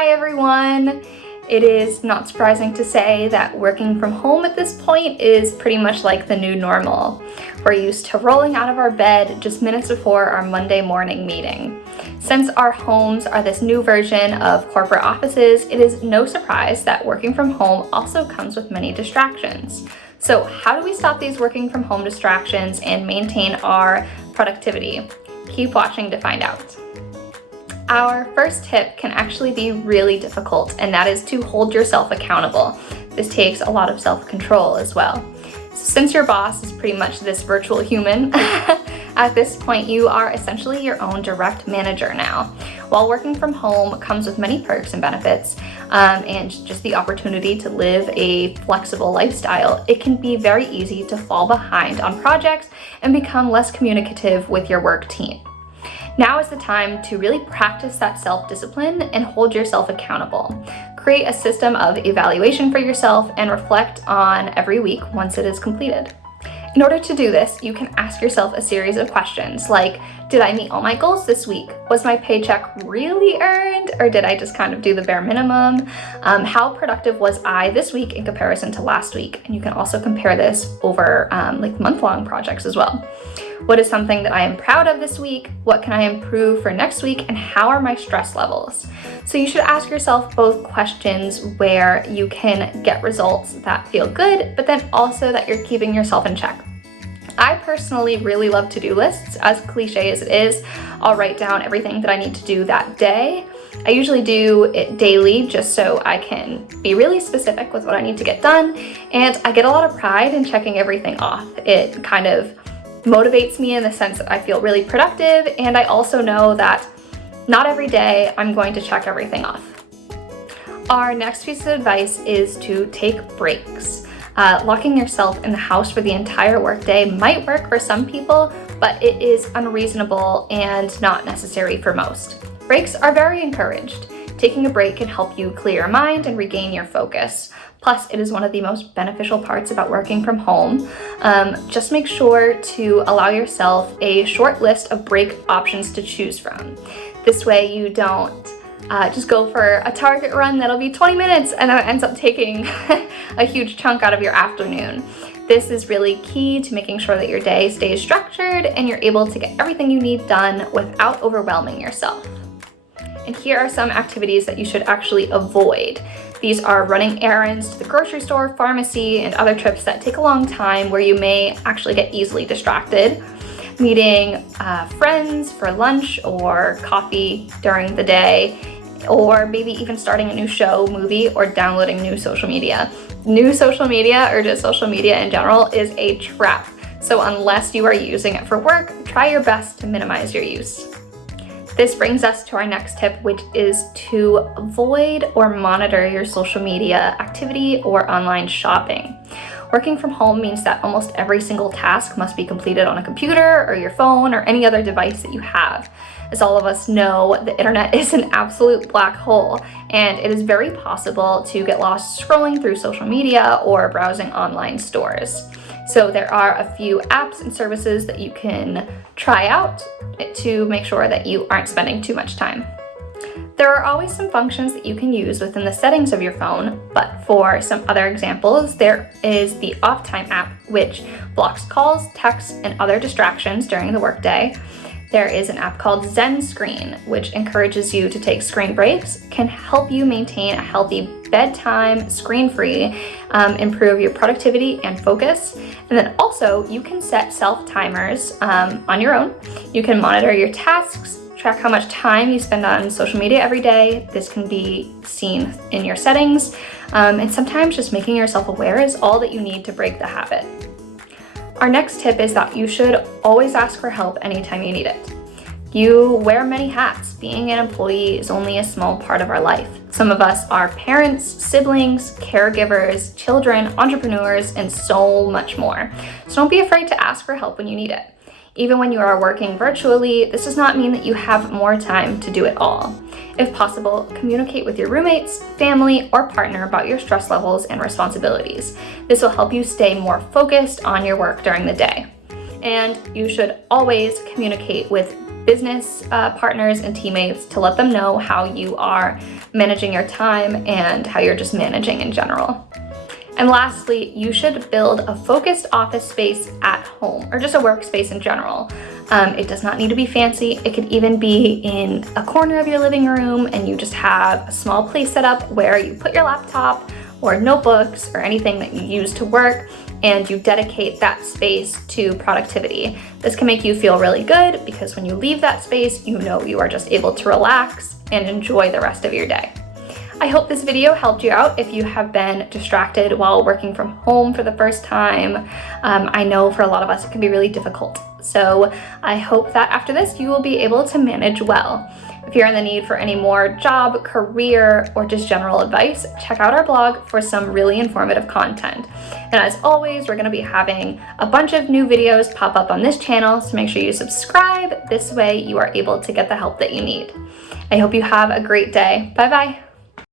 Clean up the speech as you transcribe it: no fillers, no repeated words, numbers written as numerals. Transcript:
Hi everyone! It is not surprising to say that working from home at this point is pretty much like the new normal. We're used to rolling out of our bed just minutes before our Monday morning meeting. Since our homes are this new version of corporate offices, it is no surprise that working from home also comes with many distractions. So how do we stop these working from home distractions and maintain our productivity? Keep watching to find out. Our first tip can actually be really difficult, and that is to hold yourself accountable. This takes a lot of self-control as well. Since your boss is pretty much this virtual human, at this point you are essentially your own direct manager now. While working from home comes with many perks and benefits, and just the opportunity to live a flexible lifestyle, it can be very easy to fall behind on projects and become less communicative with your work team. Now is the time to really practice that self-discipline and hold yourself accountable. Create a system of evaluation for yourself and reflect on every week once it is completed. In order to do this, you can ask yourself a series of questions like, did I meet all my goals this week? Was my paycheck really earned, or did I just kind of do the bare minimum? How productive was I this week in comparison to last week? And you can also compare this over like month-long projects as well. What is something that I am proud of this week? What can I improve for next week? And how are my stress levels? So you should ask yourself both questions where you can get results that feel good, but then also that you're keeping yourself in check. I personally really love to-do lists. As cliche as it is, I'll write down everything that I need to do that day. I usually do it daily just so I can be really specific with what I need to get done, and I get a lot of pride in checking everything off. It kind of motivates me in the sense that I feel really productive, and I also know that not every day I'm going to check everything off. Our next piece of advice is to take breaks. Locking yourself in the house for the entire workday might work for some people, but it is unreasonable and not necessary for most. Breaks are very encouraged. Taking a break can help you clear your mind and regain your focus. Plus, it is one of the most beneficial parts about working from home. Just make sure to allow yourself a short list of break options to choose from. This way you don't just go for a Target run that'll be 20 minutes and that ends up taking a huge chunk out of your afternoon. This is really key to making sure that your day stays structured and you're able to get everything you need done without overwhelming yourself. And here are some activities that you should actually avoid. These are running errands to the grocery store, pharmacy, and other trips that take a long time where you may actually get easily distracted. Meeting friends for lunch or coffee during the day, or maybe even starting a new show, movie, or downloading new social media. New social media, or just social media in general, is a trap. So unless you are using it for work, try your best to minimize your use. This brings us to our next tip, which is to avoid or monitor your social media activity or online shopping. Working from home means that almost every single task must be completed on a computer or your phone or any other device that you have. As all of us know, the internet is an absolute black hole, and it is very possible to get lost scrolling through social media or browsing online stores. So there are a few apps and services that you can try out to make sure that you aren't spending too much time. There are always some functions that you can use within the settings of your phone, but for some other examples, there is the Off Time app, which blocks calls, texts, and other distractions during the workday. There is an app called Zen Screen, which encourages you to take screen breaks, can help you maintain a healthy bedtime, screen-free, improve your productivity and focus. And then also, you can set self-timers on your own. You can monitor your tasks, track how much time you spend on social media every day. This can be seen in your settings. And sometimes just making yourself aware is all that you need to break the habit. Our next tip is that you should always ask for help anytime you need it. You wear many hats. Being an employee is only a small part of our life. Some of us are parents, siblings, caregivers, children, entrepreneurs, and so much more. So don't be afraid to ask for help when you need it. Even when you are working virtually, this does not mean that you have more time to do it all. If possible, communicate with your roommates, family, or partner about your stress levels and responsibilities. This will help you stay more focused on your work during the day. And you should always communicate with business partners and teammates to let them know how you are managing your time and how you're just managing in general. And lastly, you should build a focused office space at home, or just a workspace in general. It does not need to be fancy. It could even be in a corner of your living room and you just have a small place set up where you put your laptop or notebooks or anything that you use to work, and you dedicate that space to productivity. This can make you feel really good because when you leave that space, you know you are just able to relax and enjoy the rest of your day. I hope this video helped you out if you have been distracted while working from home for the first time. I know for a lot of us it can be really difficult. So I hope that after this you will be able to manage well. If you're in the need for any more job, career, or just general advice, check out our blog for some really informative content. And as always, we're going to be having a bunch of new videos pop up on this channel, so make sure you subscribe. This way you are able to get the help that you need. I hope you have a great day. Bye bye.